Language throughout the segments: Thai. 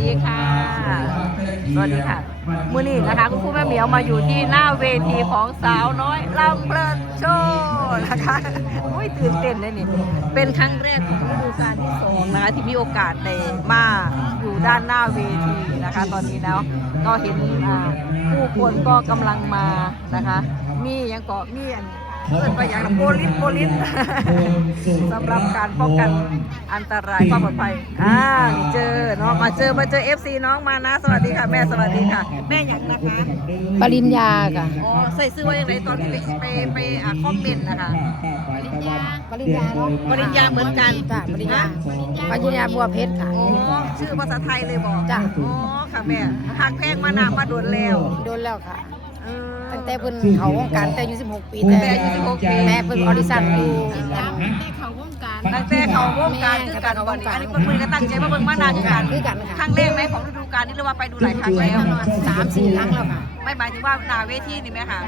ดีค่ะสวัสดีค่ะมื้อนี้นะคะคุณครูแม่เหมียวมาอยู่ที่หน้าเวทีของสาวน้อยลำเพลินโชว์นะคะอุ้ยตื่นเต้นเลยนี่เป็นครั้งแรกของฤดูกาลที่2นะคะที่มีโอกาสได้มาอยู่ด้านหน้าเวทีนะคะตอนนี้แล้วก็เห็นผู้คนก็กำลังมานะคะมียังเกาะมีอันเกิดไปอย่างโปลิสสำหรับการป้องกันอันตรายความปลอดภัยเจอเนาะมาเจอ FC น้องมานะสวัสดีค่ะแม่สวัสดีค่ะแม่อย่างนะคะปริญญาค่ะอ๋อใส่ซื้อไว้อย่างไรตอนที่ไปคอมเมนต์นะคะปริญญาเนาะปริญญาเหมือนกันจ้ะปริญญาบัวเพชรค่ะอ๋อชื่อภาษาไทยเลยบอกจ้ะอ๋อค่ะแม่หักแพงมานามาโดนแล้ว ค่ะตั้งแต่เพิ่นเขาวงการแต่อายุ16 ปีแต่อายุ16 ปีแม่เพิ่นออดิชั่นอยู่ตั้งแต่เขาวงการคือกันวันนี้อันนี้เพิ่นก็ตั้งใจมาเบิ่งมานานคือกันครั้งแรกไหมของฤดูกาลนี้หรือว่าไปดูหลายครั้งแล้ว 3-4 ครั้งแล้วค่ะไม่หมายถึงว่าหน้าเวทีนี่ไหมคะ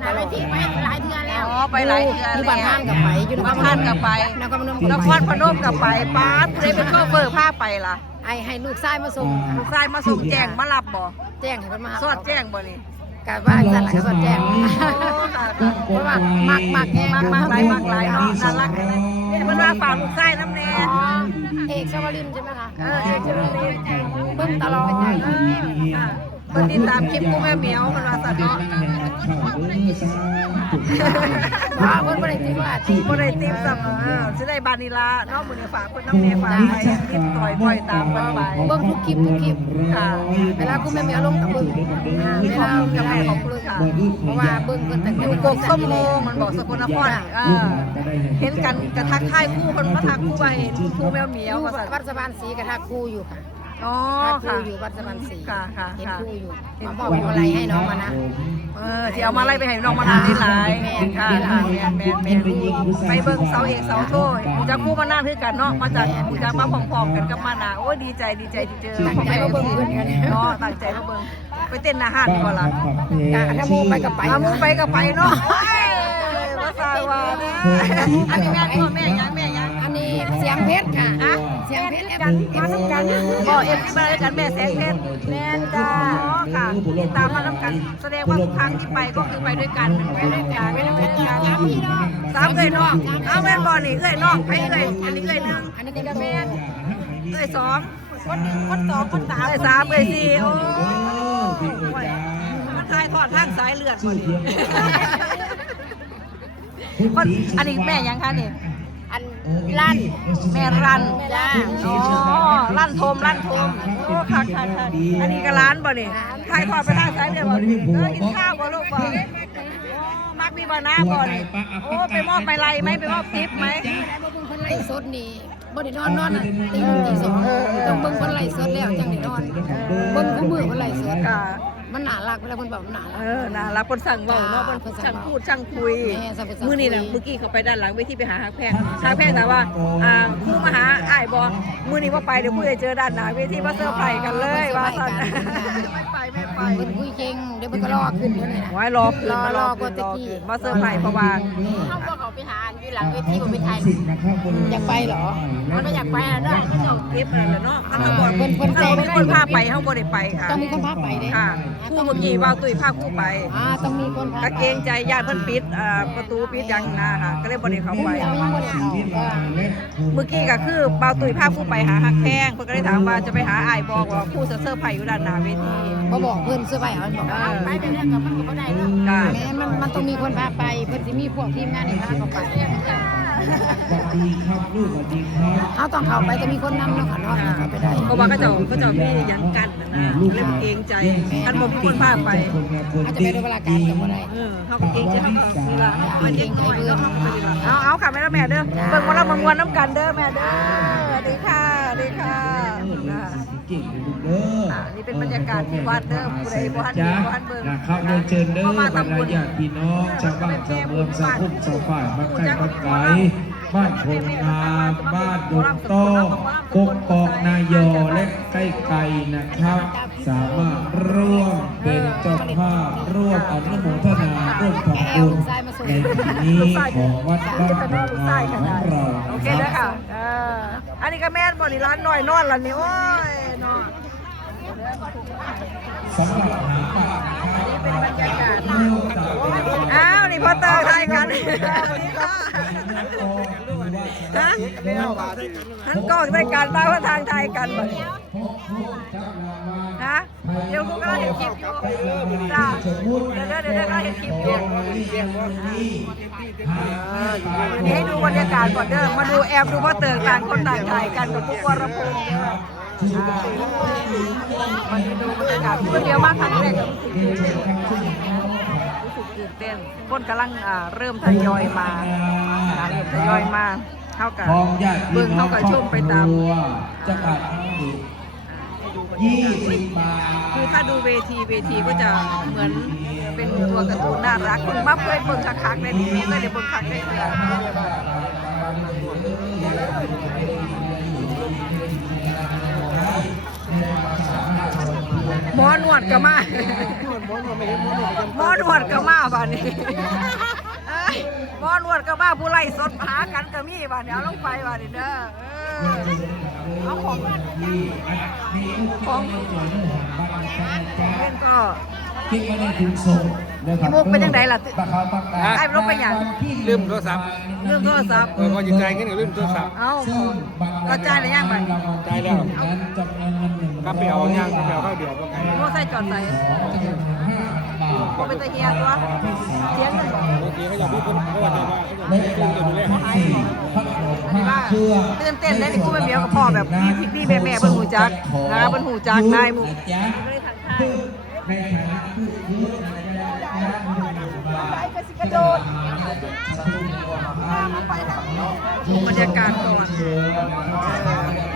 หน้าเวทีไปหลายเทื่อแล้วอ๋อไปหลายเทื่อแล้วอยู่บ้านท่านกับไปอยู่บ้านท่านกับไปนครพนมกับไปป้าเลยเป็นโชเฟอร์พาไปล่ะให้ลูกชายมาส่งลูกชายมาส่งแจ้งมารับบ่แจ้งให้เพิ่นมาสอดแจ้งบ่นี่กะว่าจังซั่นล่ะก็สอดแจ้งเพราะว่ามักแฮงมักหลายเนาะน่ารักเพิ่นว่าฝากลูกชายนำแน่เอกชวลินใช่มั้ยคะเอกชวลินเบิ่งตลอดเพิ่นติดตามคลิปกูแม่เหมียวเพิ่นว่าซั่นเนาะว่าเพิ่นบ่ได้ติดว่าบ่ได้ติดซ้ํสิได้บานิลาเนาะมื้อนี้ฝากเพิ่นนำแน่ฝากไปติดปล่อยตามเพิ่นไปเบิ่งทุกคลิปค่ะเวลากูแม่เหมียวลงกับเบิ่งเวลากับแม่ของลูกค่ะเพราะว่าเบิ่งเพิ่นตั้งแต่อยู่กกส้มโมมันบอกสกลนครเห็นกันกระทักทายคู่เพิ่นมาทักคู่ว่าเห็นคู่แมวเหมียวว่าซั่นวัดสะพานศรีกระทักคู่อยู่ค่ะอ๋อค่ะอยู่วัดสะพานศรีค่ะเห็นคู่อยู่มาบอกอะไรให้น้องมานะที่เอามาไล่ไปให้น้องมานาได้หลายค่ะแม่ไปเบิ่งเสาเอกเสาโทจากคู่มานาคือกันเนาะมาจากมาพร้อมๆกันกับมานาโอ้ดีใจที่เจอตั้งใจมาเบิ่งเพิ่นกันเนาะตั้งใจมาเบิ่งไปเต้นอาหารก่อนล่ะถ้าโมไปกับไปเนาะว่าซาว่าอันนี้แม่ยังอันนี้เสียงเพชรค่ะเสียงเพชรกันมาทำกันก็เอ็มที่มาด้วยกันแม่แสงเพชรแม่จ้าค่ะติดตามมาทำกันแสดงว่าทุกครั้งที่ไปก็คือไปด้วยกัน3พี่น้อง3เอ้ยน้องเอาแม่นบ่นี่เอ้ยน้องไปเอ้ยอันนี้เอ้ย1อันนี้ก็แม่เอ้ย2คน2คน3เอ้ย3เอ้ย4โอ้มันทายทอดทางสายเลือดบ่นี่อันนี้แม่ยังคะนี่อันลั่นแม่รันจ้าอ๋อลั่นโทมโอ้ค่ะอันนี้ก็ร้านบ่นี่ถ่ายทอดไปทางซ้ายเดี๋ยวบ่กินข้าวบ่ลูกบ่มักมีบ่นะบ่นี่โอ้ไปมอบไปไล่ไหมไปมอบทิปไหมเพิ่นไล่สดนี่บ่ได้นอนตี 1 ตี 2ต้องเบิ่งเพิ่นไล่สดแล้วจังได้นอนเบิ่งคู่มือเพิ่นไล่สดมันน่ารักเวลาเพิ่นบอกมันน่ารักน่ารักเพิ่นสั่งเว้าเนาะเพิ่นสั่งพูดสั่งคุยมื้อนี้น่ะเมื่อกี้เขาไปด้านหลังเวทีไปหาฮักแพงถามว่าครูมาหาอ้ายบ่มื้อนี้บ่ไปเดี๋ยวผู้ใดเจอด้านหน้าเวทีมาเซอร์ไพรส์กันเลยว่าซั่นไม่ไปเพิ่นคุยเก่งเดี๋ยวเพิ่นก็รอขึ้นเดี๋ยวนี้ไว้รอขึ้นมารอกว่าตะกี้มาเซอร์ไพรส์เพราะว่าเฮาบ่เขาไปหาอยู่หลังเวทีบ่ไปถ่ายอยากไปเหรอมันก็อยากไปเนาะเจ้าคลิปนั่นแหละเนาะมันบอกเพิ่นมีคนพาไปเฮาบ่ได้ไปค่ะต้องมีคนพาไปเด้ค่ะครูเมื่อกี้ว่าตุ้ยพาครูไปต้องมีคนพาก็เกรงใจญาติเพิ่นปิดประตูปิดยังนะค่ะก็เลยบ่ได้เข้าไปเมื่อกี้ก็คือเบาตุ้ยพาครูไปหาฮักแพงเพิ่นก็เลยถามว่าจะไปหาอ้ายบอกว่าครูเซอร์ไพรส์อยู่ด้านหน้าเวทีบ่บอกเพิ่นเซอร์ไพรส์มันบอกไปเรื่องกับมันก็บ่ได้เนาะแม่มันต้องมีคนพาไปเพิ่นสิมีพวกทีมงานนี่พาเขาไปเขาต้องเข้าไปจะมีคนนำเนาะค่ะเนาะเข้าไปได้เพราะว่าเขาเจ้ามียังกันนะเล่มเกรงใจท่านบ่มีคนพาไปอาจจะไปด้วยเวลาการกับบ่ได้เขาก็เกรงใจเขานี่ล่ะมันเกรงใจเพิ่นเอาค่ะแม่เด้อเบิ่งว่าเรามวนน้ำกันเด้อแม่เด้อสวัสดีค่ะนี่เป็นบรรยากาศที่วัดเด้อผู้ใดบ่ทันเบิ่งนะครับเรียนเชิญเด้อบรรดาญาติพี่น้องชาวบ้านชาวเมืองชาวพุ่มชาวฝ่ายบ้านใกล้บ้านไกลบ้านพลงามบ้านดงโต้กกกอกนายอและใกล้ไกลนะครับ สามารถร่วมเป็นเจ้าภาพร่วมอนุโมทนาร่วมทำบุญในปีนี้ของวัดบ้านพลงามของเราโอเคเด้อค่ะอันนี้ก็แม่นบ่นี่ร้านน้อยนอนล่ะนี่โอ้ยเนาะ สำหรับหาปลานะครับ นี่เป็นบรรยากาศ เริ่มจาก อ้าวนี่พ่อเตอร์ไทยกันฮะท่านก็ได้การตามว่าทางไทยกันบ่ฮะเดี๋ยวกูก็เห็นคลิปอยู่จ้าเดี๋ยวก็เห็นคลิปอยู่วันนี้ให้ดูบรรยากาศก่อนเด้อมาดูแอบดูพ่อเตอร์ต่างคนต่างไทยกันกับผู้วรพงษ์มาดูบรรยากาศเดียวมาครั้งแรกรู้สึกตื่นเต้นคนกำลังเริ่มทยอยมาทยอยมาเท่ากับ พร้อมญาติพี่ เบิ่ง น้อ เท่าง กับชมไปตาม จังหวัดน้องบุรี20 บาท คือถ้าดูเวทีก็จะเหมือนเป็นตัวการ์ตูนน่ารักคุณบัฟเคยเบิ่งคักๆในนี้ก็เดี๋ยวเบิ่งคักได้เลยหมอนวดก็มาหมอนวดก็มาบ้านนี้หมอนวดก็มาผู้ไล่สดหากันก็มีบ้านนี้เอาลงไปบ้านนี้เด้อเอาของเล่นก็ คิดว่าได้ถึงส่งนะครับ พี่มุกเป็นยังไงล่ะ ปลาขาวปลากา ไอ้ลงไปอย่าง ลืมโทรศัพท์ เรื่องโทรศัพท์ พอจิตใจกันลืมโทรศัพท์ เอ้าก็จ่ายหรือยังบัด จ่ายแล้ว นั้นจำนวนเงิน100 ก็ไปเอาย่างก็ไปเอาข้าวเดียวก็ไง โม่ใส่จอดใส่เป็นตะเฮียตัวเสียงมันบอก บางทีให้เราพี่คนเพราะว่าจะว่า เล็กกว่าพัดลม5เครื่อง เต้นได้นี่กูไม่เบี้ยวกับพ่อแบบพี่แม่เบิ่งหูจักนะเบิ่งหูจักนายมุกก็เลยทักทาย ในฐานะผู้ยืดกระโดดบรรยากาศก่อน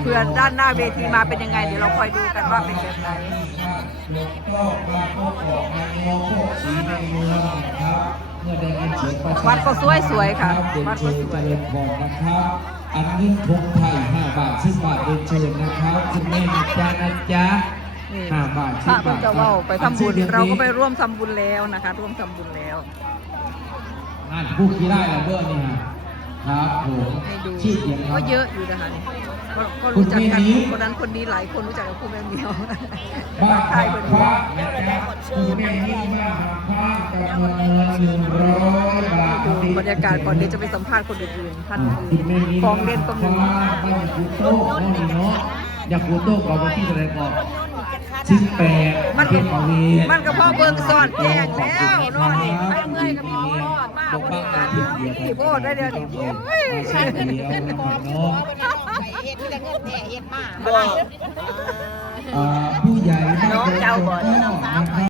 เพื่อนด้านหน้าเวทีมาเป็นยังไงเดี๋ยวเราคอยดูกันว่าเป็นแบบไหนวัดก็สวยๆค่ะวัดก็สวย นะครับอันนี้พงไทย5 บาท10 บาทเดินเชิญนะครับคุณแม่นะจ๊ะนะจ๊ะ5 บาท พระ 10 เพิ่ บาง ท จะว่าไปทำบุญเราก็ไปร่วมทำบุญแล้วนะคะร่วมทำบุญแล้ว งานผู้ขี้ได้แล้วเด้อนี่ฮะครับผม ให้ดู ชื่อเดียวครับ ก็เยอะอยู่นะคะนี่ก็รู้จักกันคนนั้นคนนี้หลายคนรู้จักกับคุณแม่เดียว บ้าน ไทยคน พ นี้ ระนะจ๊ะคุณแม่ยิ่งบ้านพระจำนวนเงิน100 บาท ดูบรรยากาศก่อนเดี๋ยวจะไปสัมภาษณ์คนอื่นๆท่าน คุ อื่ ณ น แม่ยิ่ง ของเล่นก็มี บ้านยากุโต้โน่นนี่เนาะยากุโต้ก่อนวันที่อะไรก่อน18 มัน เทพเวท มันก็พ่อเบิ่งสอดแจ้งแล้วเนาะนี่ไปเมื่อยกับพี่พ่อมากบริการพี่โพดได้เดี๋ยวนี้โอ้ย เดียวนะครับเนาะ เฮ็ดมีแต่เงินแท้เฮ็ดมา ผู้ใหญ่ น้องเจ้าบ่อน นะครับ